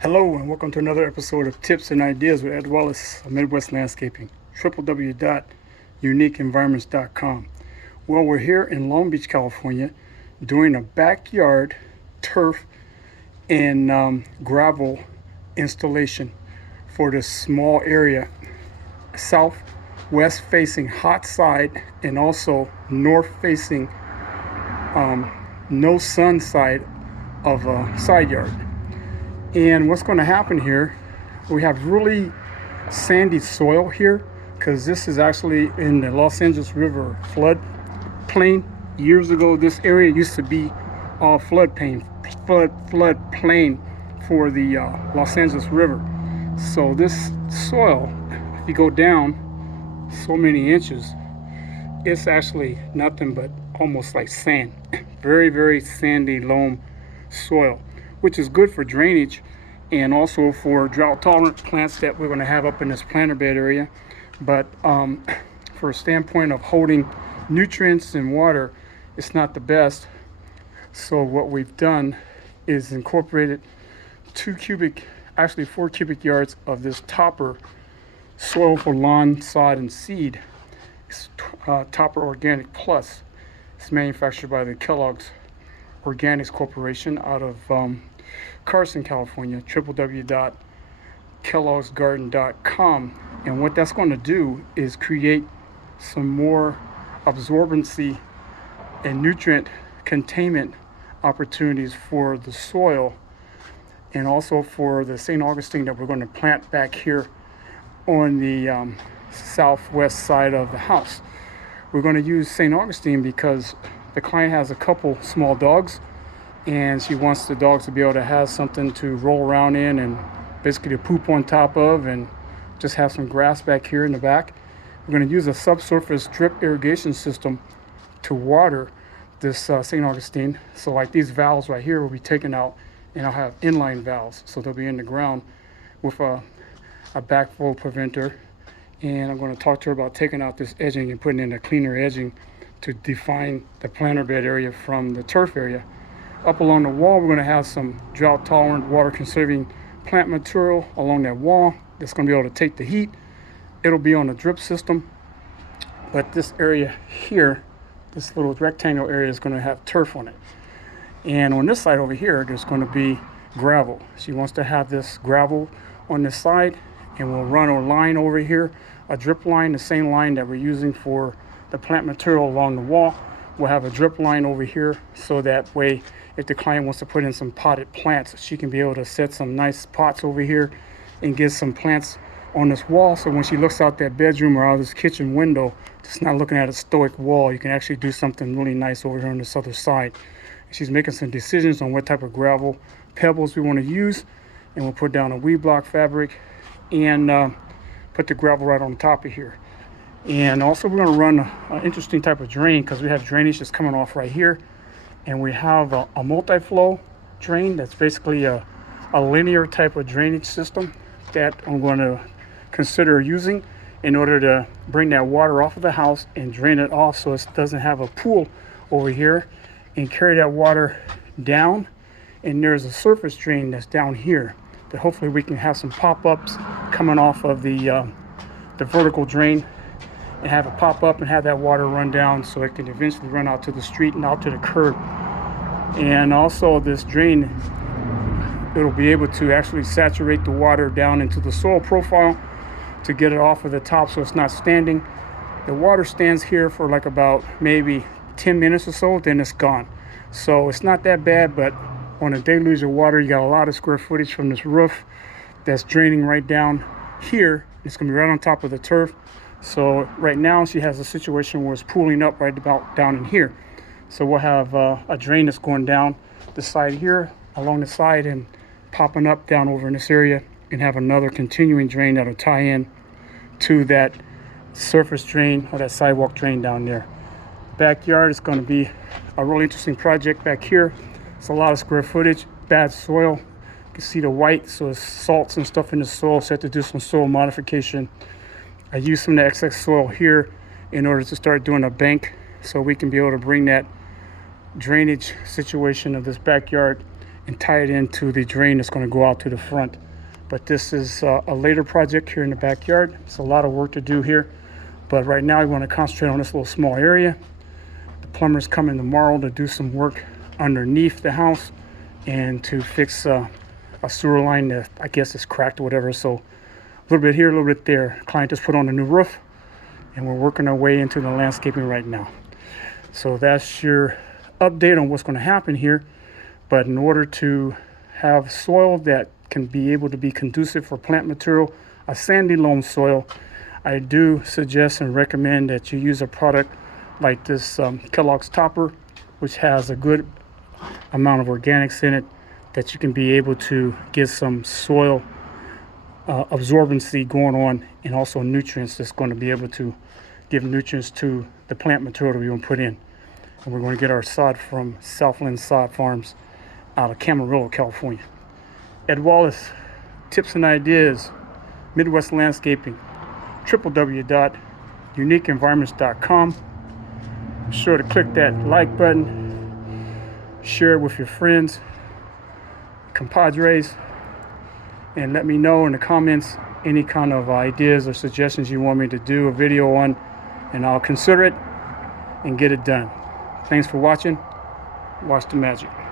Hello and welcome to another episode of Tips and Ideas with Ed Wallace of Midwest Landscaping, www.uniqueenvironments.com. Well, we're here in Long Beach, California, doing a backyard turf and gravel installation for this small area, southwest facing hot side and also north facing no sun side of a side yard. And what's going to happen here, we have really sandy soil here because this is actually in the Los Angeles River flood plain. Years ago, this area used to be all flood plain for the Los Angeles River. So this soil, if you go down so many inches, it's actually nothing but almost like sand. Very, very sandy loam soil, which is good for drainage and also for drought tolerant plants that we're going to have up in this planter bed area. But for a standpoint of holding nutrients and water, it's not the best. So what we've done is incorporated 4 cubic yards of this topper soil for lawn, sod, and seed. It's Topper Organic Plus. It's manufactured by the Kellogg's Organics Corporation out of Carson, California, www.kelloggsgarden.com. And what that's going to do is create some more absorbency and nutrient containment opportunities for the soil and also for the St. Augustine that we're going to plant back here on the southwest side of the house. We're going to use St. Augustine because the client has a couple small dogs and she wants the dogs to be able to have something to roll around in and basically to poop on top of and just have some grass back here in the back. We're going to use a subsurface drip irrigation system to water this St. Augustine. So like these valves right here will be taken out and I'll have inline valves. So they'll be in the ground with a backflow preventer. And I'm going to talk to her about taking out this edging and putting in a cleaner edging to define the planter bed area from the turf area. Up along the wall, we're going to have some drought tolerant, water conserving plant material along that wall that's going to be able to take the heat. It'll be on a drip system, but this area here, this little rectangle area, is going to have turf on it. And on this side over here, there's going to be gravel. She wants to have this gravel on this side, and we'll run a line over here, a drip line, the same line that we're using for the plant material along the wall. We'll have a drip line over here so that way if the client wants to put in some potted plants, she can be able to set some nice pots over here and get some plants on this wall. So when she looks out that bedroom or out this kitchen window, just not looking at a stoic wall, you can actually do something really nice over here on this other side. She's making some decisions on what type of gravel pebbles we want to use, and we'll put down a weed block fabric and put the gravel right on top of here. And also we're going to run an interesting type of drain because we have drainage that's coming off right here. And we have a multi-flow drain that's basically a linear type of drainage system that I'm going to consider using in order to bring that water off of the house and drain it off so it doesn't have a pool over here and carry that water down. And there's a surface drain that's down here that hopefully we can have some pop-ups coming off of the vertical drain and have it pop up and have that water run down so it can eventually run out to the street and out to the curb. And also this drain, it'll be able to actually saturate the water down into the soil profile to get it off of the top so it's not standing. The water stands here for like about maybe 10 minutes or so, then it's gone. So it's not that bad, but on a deluge of water, you got a lot of square footage from this roof that's draining right down here. It's going to be right on top of the turf. So right now she has a situation where it's pooling up right about down in here. So we'll have a drain that's going down the side here, along the side, and popping up down over in this area, and have another continuing drain that'll tie in to that surface drain or that sidewalk drain down there. Backyard is going to be a really interesting project back here. It's a lot of square footage, bad soil. You can see the white, so it's salts and stuff in the soil, so I have to do some soil modification. I use some of the excess soil here in order to start doing a bank so we can be able to bring that drainage situation of this backyard and tie it into the drain that's going to go out to the front. But this is a later project here in the backyard. It's a lot of work to do here, but right now we want to concentrate on this little small area. The plumber's coming tomorrow to do some work underneath the house and to fix a sewer line that I guess is cracked or whatever. So a little bit here, a little bit there. Client just put on a new roof, and we're working our way into the landscaping right now. So that's your update on what's going to happen here. But in order to have soil that can be able to be conducive for plant material, a sandy loam soil, I do suggest and recommend that you use a product like this Kellogg's topper, which has a good amount of organics in it, that you can be able to get some soil absorbency going on, and also nutrients that's going to be able to give nutrients to the plant material that we're going to put in. And we're going to get our sod from Southland Sod Farms out of Camarillo, California. Ed Wallace, tips and ideas, Midwest Landscaping, www.uniqueenvironments.com. Be sure to click that like button, share it with your friends, compadres, and let me know in the comments any kind of ideas or suggestions you want me to do a video on, and I'll consider it and get it done. Thanks for watching. Watch the magic.